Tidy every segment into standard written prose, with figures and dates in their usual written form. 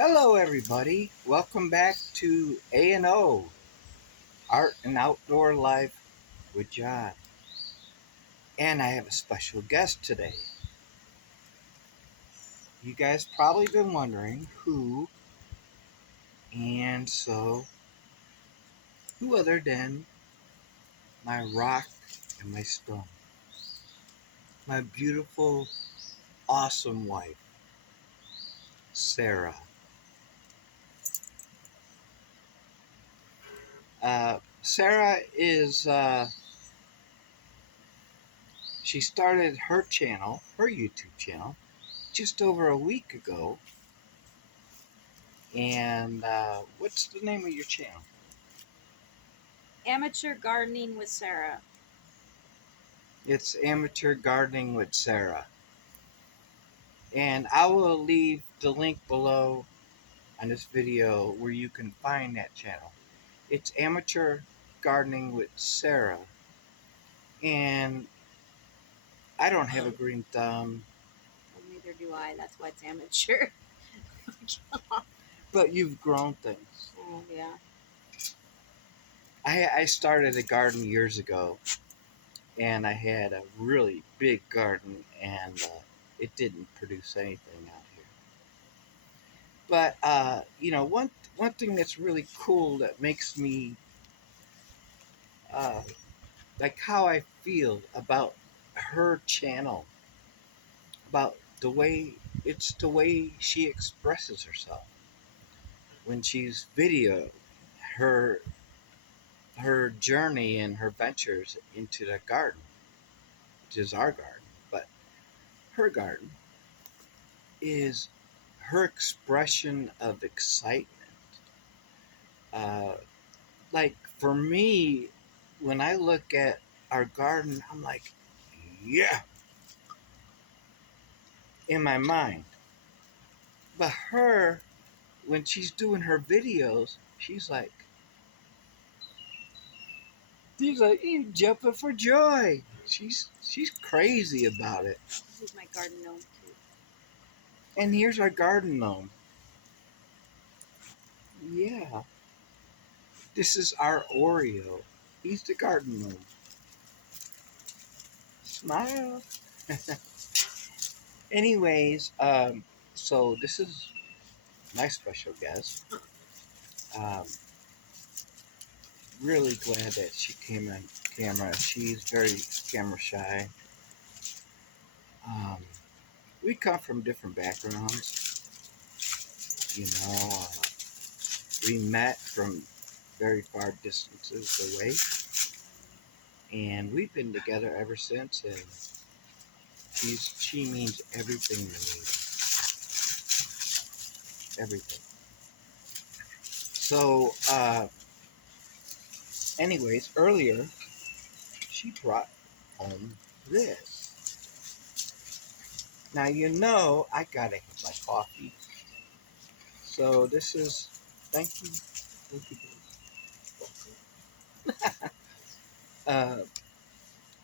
Hello, everybody. Welcome back to A&O, Art and Outdoor Life with John. And I have a special guest today. You guys probably been wondering and so who other than my rock and my stone, my beautiful, awesome wife, Sarah. Sarah she started her channel, her YouTube channel, just over a week ago. And what's the name of your channel? Amateur Gardening with Sarah. It's Amateur Gardening with Sarah. And I will leave the link below on this video where you can find that channel. It's Amateur Gardening with Sarah. And I don't have a green thumb. Well, neither do I. That's why it's amateur. But you've grown things. Oh, yeah. I started a garden years ago, and I had a really big garden, and it didn't produce anything out here. But one thing that's really cool that makes me uh, like how I feel about her channel, about the way she expresses herself when she's video her her journey and her ventures into the garden, which is our garden, but her garden is her expression of excitement. Uh, like for me, when I look at our garden, I'm like, yeah, in my mind. But her, when she's doing her videos, she's like, you jumping for joy. She's crazy about it. This is my garden gnome, too. And here's our garden gnome. Yeah, this is our Oreo. He's the garden gnome. Smile. Anyways, so this is my special guest. Um, really glad that she came on camera. She's very camera shy. Um, we come from different backgrounds. You know, we met from very far distances away, and we've been together ever since. And she means everything to me, everything. So, anyways, earlier she brought home this. Now I gotta have my coffee. So this is thank you, thank you. Uh,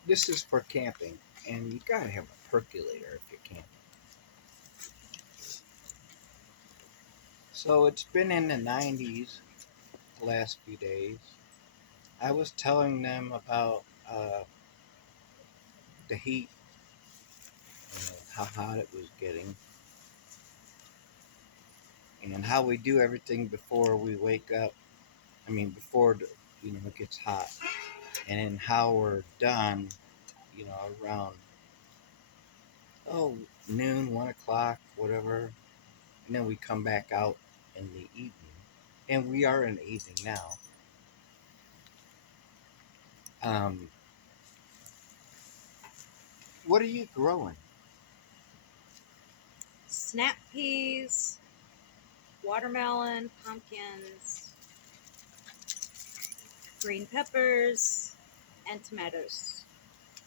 this is for camping, and you gotta have a percolator if you're camping. So it's been in the 90s the last few days. I was telling them about the heat and how hot it was getting, and how we do everything before we wake up. I mean, before it gets hot, and then how we're done, around oh noon, 1 o'clock, whatever, and then we come back out in the evening, and we are in the evening now. Um, what are you growing? Snap peas, watermelon, pumpkins, green peppers, and tomatoes.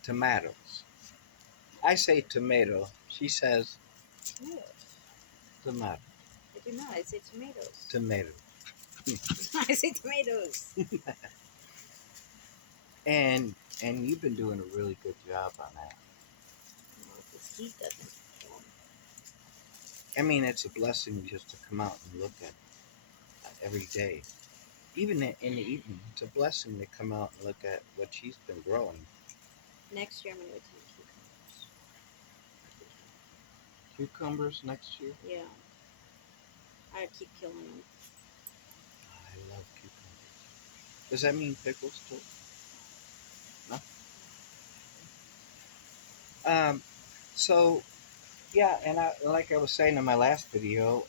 Tomatoes. I say tomato. She says Tomatoes. tomato. I do not. I say tomatoes. Tomato. I say tomatoes. And you've been doing a really good job on that. Well, this heat doesn't kill 'em. I mean, it's a blessing just to come out and look at every day. Even in the evening, it's a blessing to come out and look at what she's been growing. Next year I'm gonna plant Cucumbers next year. cucumbers. Yeah, I keep killing them. I love cucumbers. Does that mean pickles too? No. Um. So yeah, and like I was saying in my last video,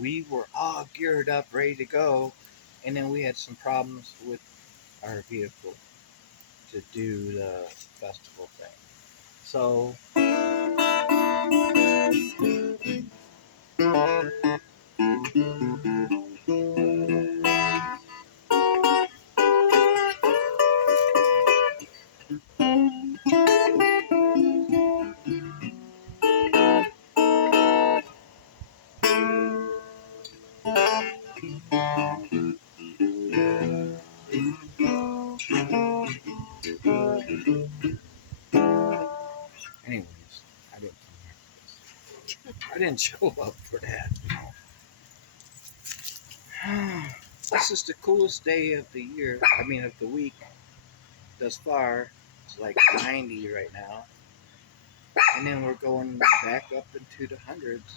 we were all geared up, ready to go, and then we had some problems with our vehicle to do the festival thing. So anyways, I didn't come here for this. I didn't show up for that. This is the coolest day of the year. I mean, of the week thus far. It's like 90 right now, and then we're going back up into the hundreds.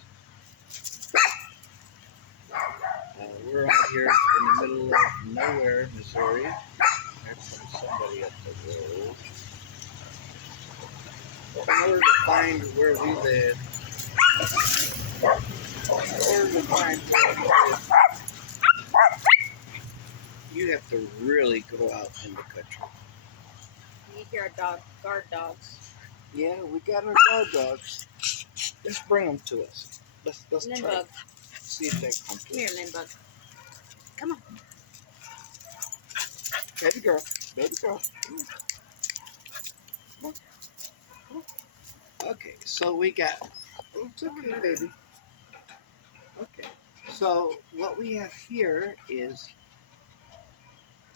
We're out here in the middle of nowhere, Missouri. There's somebody up the road. In order to find where we live, you have to really go out in the country. You hear our guard dogs. Yeah, we got our guard dogs. Let's bring them to us. Let's try. Lindbug, See if they come come to here, us. Lindbug. Come on. Baby girl, baby girl. Come on. Come on. Okay, so we got. Oh, it's okay, baby. Okay, so what we have here is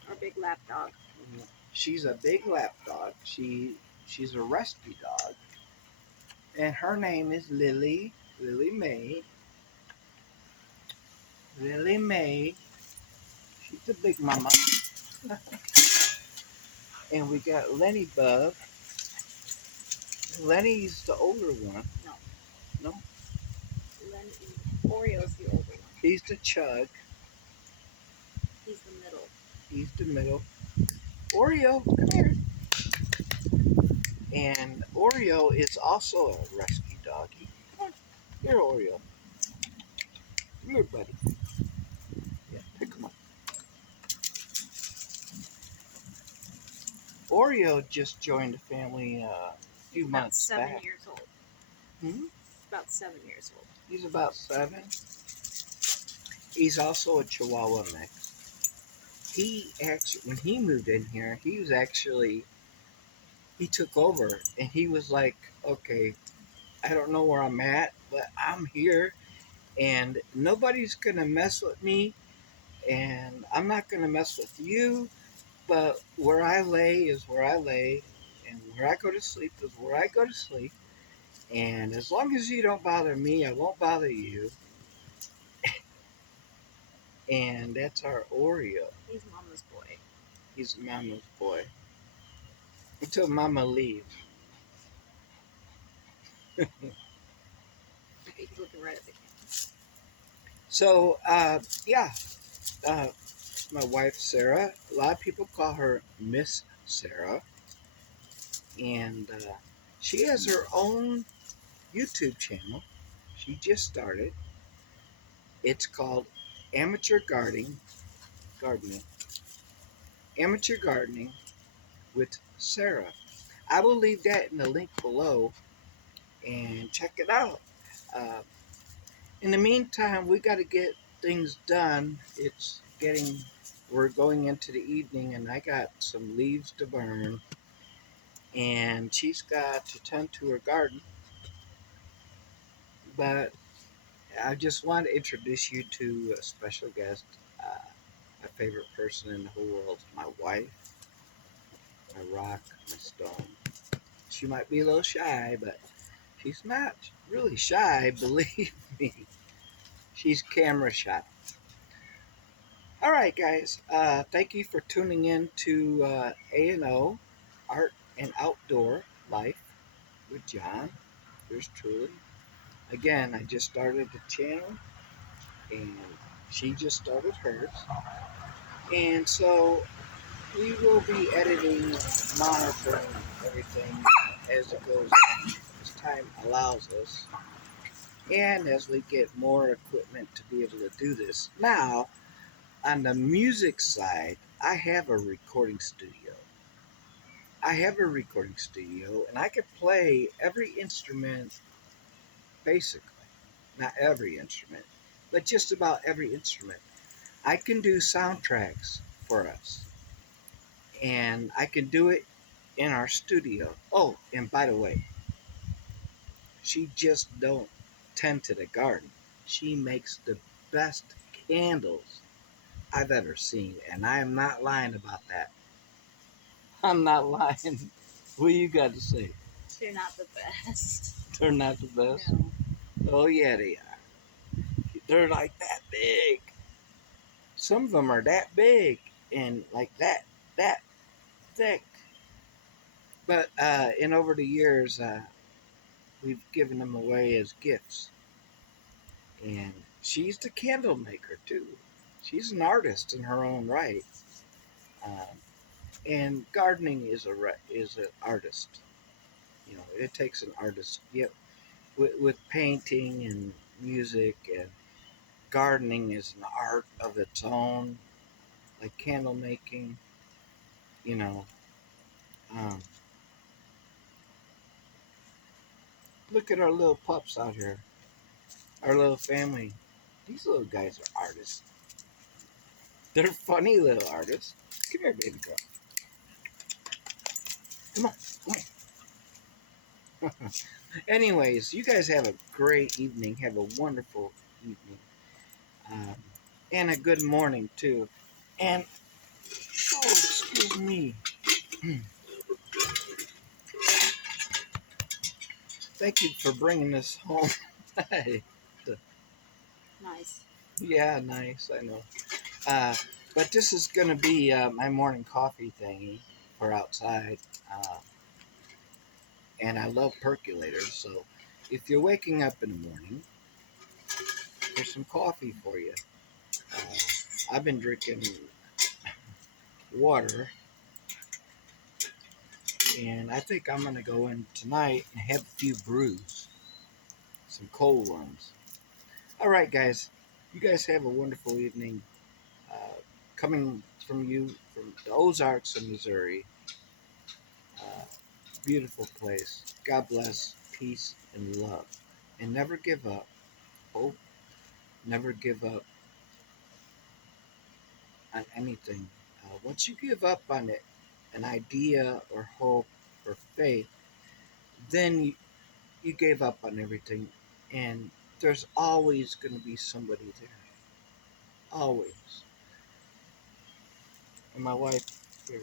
Our big lap dog. she's a big lap dog. She's a rescue dog, and her name is Lily. Lily Mae. Lily Mae. She's a big mama. And we got Lenny Bub. Lenny's the older one. No. No? Oreo's the older one. He's the chug. He's the middle. He's the middle. Oreo, come here. And Oreo is also a rescue doggy. Come on. Here, Oreo. Come here, buddy. Yeah, pick him up. Oreo just joined the family a few He's about months 7 back. years old. Hmm? About 7 years old. He's about 7. He's also a Chihuahua mix. He actually, when he moved in here, he took over and he was like, okay, I don't know where I'm at, but I'm here and nobody's going to mess with me and I'm not going to mess with you, but where I lay is where I lay and where I go to sleep is where I go to sleep. And as long as you don't bother me, I won't bother you. And that's our Oreo. He's Mama's boy. He's Mama's boy. Until Mama leaves. He's looking right at the camera. So, yeah. My wife, Sarah. A lot of people call her Miss Sarah. And she has her own YouTube channel. She just started. It's called Amateur Gardening. Amateur Gardening with Sarah. I will leave that in the link below and check it out. Uh, in the meantime, we got to get things done. We're going into the evening, and I got some leaves to burn, and she's got to tend to her garden. But I just want to introduce you to a special guest, my favorite person in the whole world, my wife, my rock, my stone. She might be a little shy, but she's not really shy, believe me. She's camera shy. All right, guys. Thank you for tuning in to A&O, Art and Outdoor Life with John. Yours truly. Again, I just started the channel, and she just started hers. And so we will be editing, monitoring everything as it goes on, as time allows us, and as we get more equipment to be able to do this. Now, on the music side, I have a recording studio. And I can play every instrument, basically. Not every instrument, but just about every instrument. I can do soundtracks for us, and I can do it in our studio. Oh, and by the way, she just don't tend to the garden. She makes the best candles I've ever seen, and I am not lying about that. I'm not lying. What you got to say? They're not the best. They're not the best. No. Oh yeah, they are. They're like that big. Some of them are that big and like that thick. But in over the years, we've given them away as gifts. And she's the candle maker too. She's an artist in her own right. Um, and gardening is an artist. You know, it takes an artist. Yep, with painting and music, and gardening is an art of its own. Like candle making, you know. Um, Look at our little pups out here. Our little family. These little guys are artists. They're funny little artists. Come here, baby girl. Come on, come on. Anyways, you guys have a great evening. Have a wonderful evening. Um, and a good morning, too. And, oh, excuse me. Thank you for bringing this home. Nice. Yeah, nice. I know. Uh, but this is going to be my morning coffee thingy for outside. Uh, and I love percolators. So if you're waking up in the morning, there's some coffee for you. I've been drinking water, and I think I'm going to go in tonight and have a few brews, some cold ones. All right, guys. You guys have a wonderful evening. Uh, Coming from you from the Ozarks of Missouri. Uh, Beautiful place. God bless, peace, and love. And never give up. Hope. Never give up on anything. Once you give up on it, an idea or hope or faith, then you gave up on everything. And there's always going to be somebody there. Always. And my wife here